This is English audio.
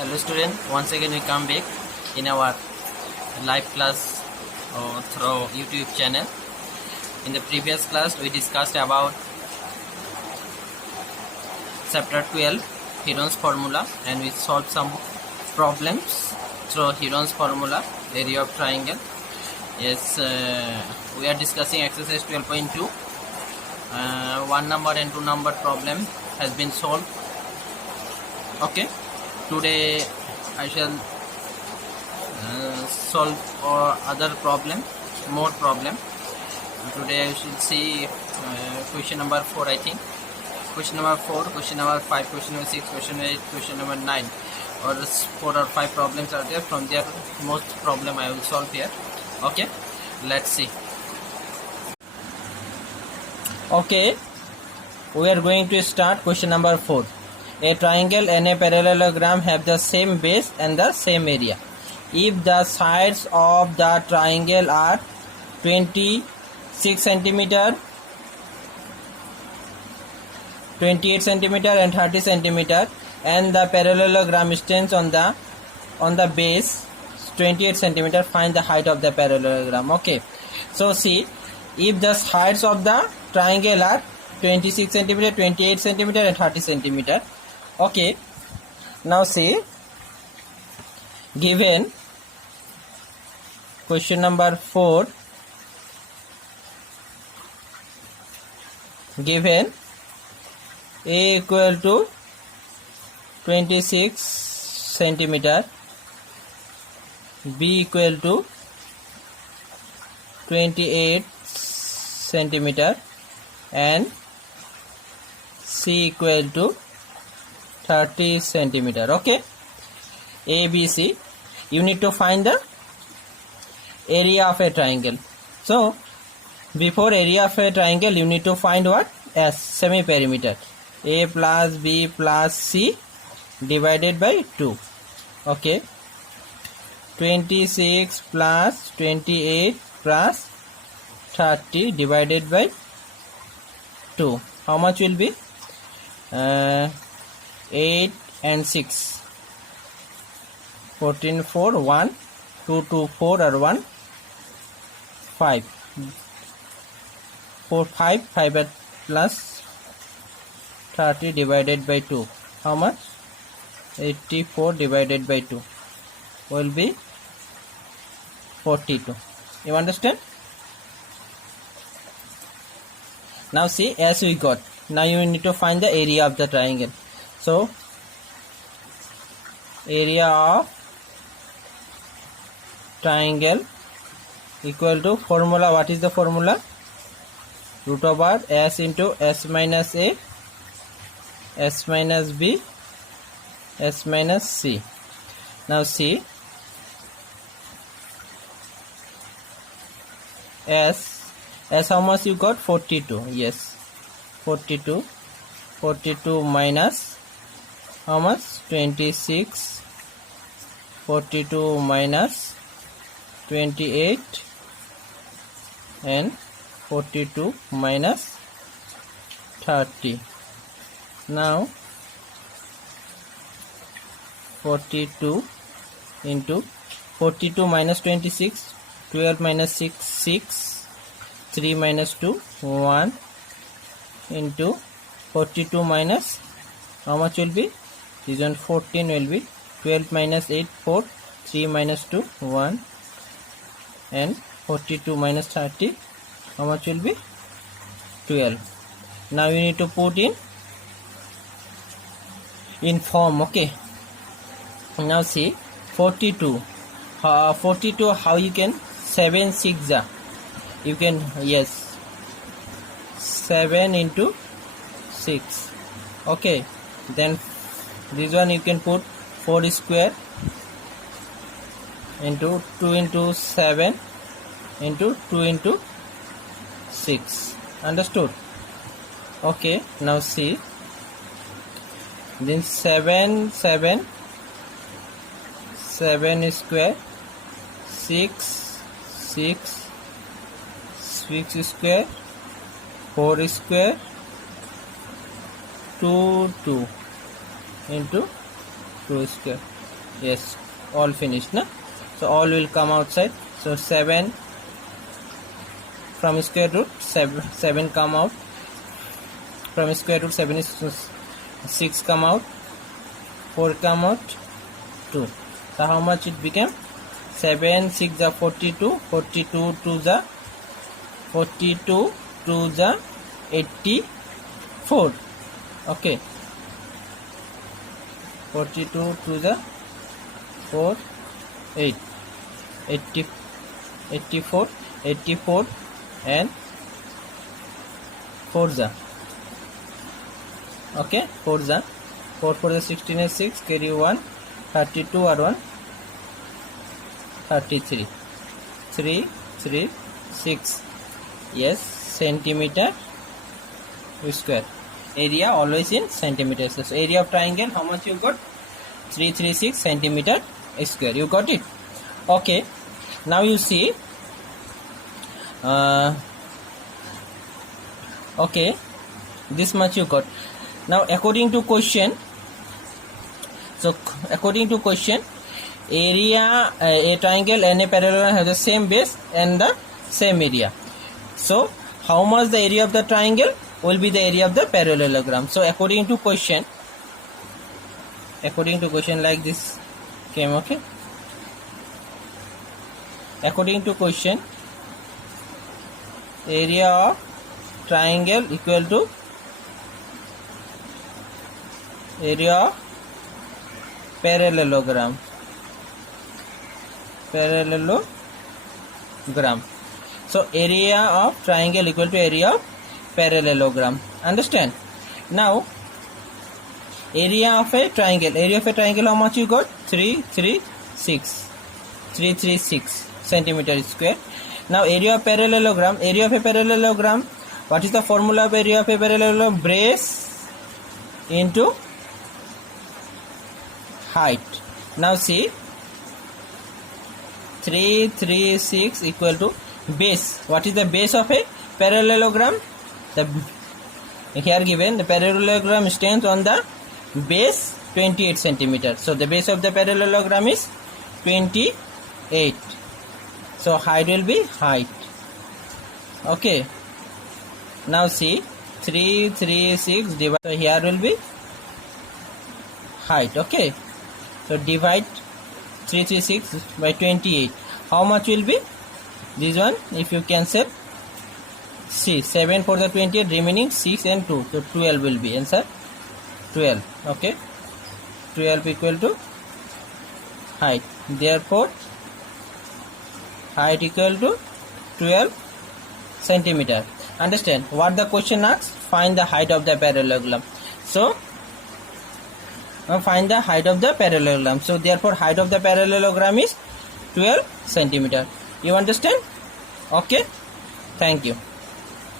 Hello student, once again we come back in our live class through YouTube channel. In the previous class we discussed about chapter 12 Heron's formula, and we solved some problems through Heron's formula, area of triangle. Yes, we are discussing exercise 12.2. 1 number and 2 number problem has been solved. Okay, today I shall solve other problem, more problem. Today I shall see question number 4, I think. Question number 4, question number 5, question number 6, question number 8, question number 9, or 4 or 5 problems are there. From there, most problem I will solve here. Okay, let's see. Okay, we are going to start question number 4. A triangle and a parallelogram have the same base and the same area. If the sides of the triangle are 26 centimeter, 28 centimeter and 30 centimeter, and the parallelogram stands on the base 28 centimeter, find the height of the parallelogram. Okay, so see, if the sides of the triangle are 26 centimeter, 28 centimeter and 30 centimeter. Okay, now see, given question number 4, given A equal to 26 centimeter, B equal to 28 centimeter and C equal to 30 centimeter. Okay, A, B, C. You need to find the area of a triangle. So before area of a triangle, you need to find what? S, semi-perimeter. A plus B plus C divided by 2. Okay, 26 plus 28 plus 30 divided by 2. How much will be? 8 and 6. 14, 4, 1, 2, 2, 4 or 1, 5. 4, 5, 5 at plus 30 divided by 2. How much? 84 divided by 2 will be 42. You understand? Now see, as we got, now you need to find the area of the triangle. So area of triangle equal to formula. What is the formula? Root over S into S minus A, S minus B, S minus C. Now see, S how much you got? 42. Yes, 42. 42 minus how much? 26. 42 minus 28 and 42 minus 30. Now 42 into 42 minus 26, 12 minus 6, 6, 3 minus 2, 1 into 42 minus how much will be? This one 14 will be 12 minus 8, 4, 3 minus 2, 1 and 42 minus 30, how much will be? 12. Now you need to put in form. Okay, now see, 42 42 how you can? 7 6 you can, yes, 7 into 6. Okay, then this one you can put 4 square into 2 into 7 into 2 into 6. Understood? Okay, now see, then 7 7 square, 6 6 6 square, 4 square, 2 2 into 2 square. Yes, all finished, na? So all will come outside. So 7 from square root, 7 come out. From square root 7 is 6 come out, 4 come out, 2. So how much it became? 7 6 the 42, 42 2 the 42 2 the 84. Okay, 42 2 the 4 8 80 84 84 and 4 the, okay, 4 the 4 for the 16 is 6, carry 1, 32 or 1 33 3 3 6. Yes, centimeter square. Area always in centimeters. So area of triangle, how much you got? 336 centimeter square. You got it? Okay, now you see, okay, this much you got. Now according to question, so according to question, area, a triangle and a parallelogram have the same base and the same area. So how much the area of the triangle will be the area of the parallelogram? So according to question like this came, okay. According to question, area of triangle equal to area of parallelogram. So area of triangle equal to area of parallelogram. Understand? Now area of a triangle, how much you got? 336 centimeter square. Now area of parallelogram, what is the formula of area of a parallelogram? Base into height. Now see, 336 equal to base. What is the base of a parallelogram? The here given the parallelogram stands on the base 28 centimeter. So the base of the parallelogram is 28. So height will be height. Okay. Now see, 336 divided, so here will be height. Okay. So divide 336 by 28. How much will be? This one, if you cancel, see, 7 for the 28, remaining 6 and 2. So 12 will be answer. 12. Okay. 12 equal to height. Therefore, height equal to 12 centimeter. Understand what the question asks? Find the height of the parallelogram. So find the height of the parallelogram. So therefore height of the parallelogram is 12 centimeter. You understand? Okay. Thank you.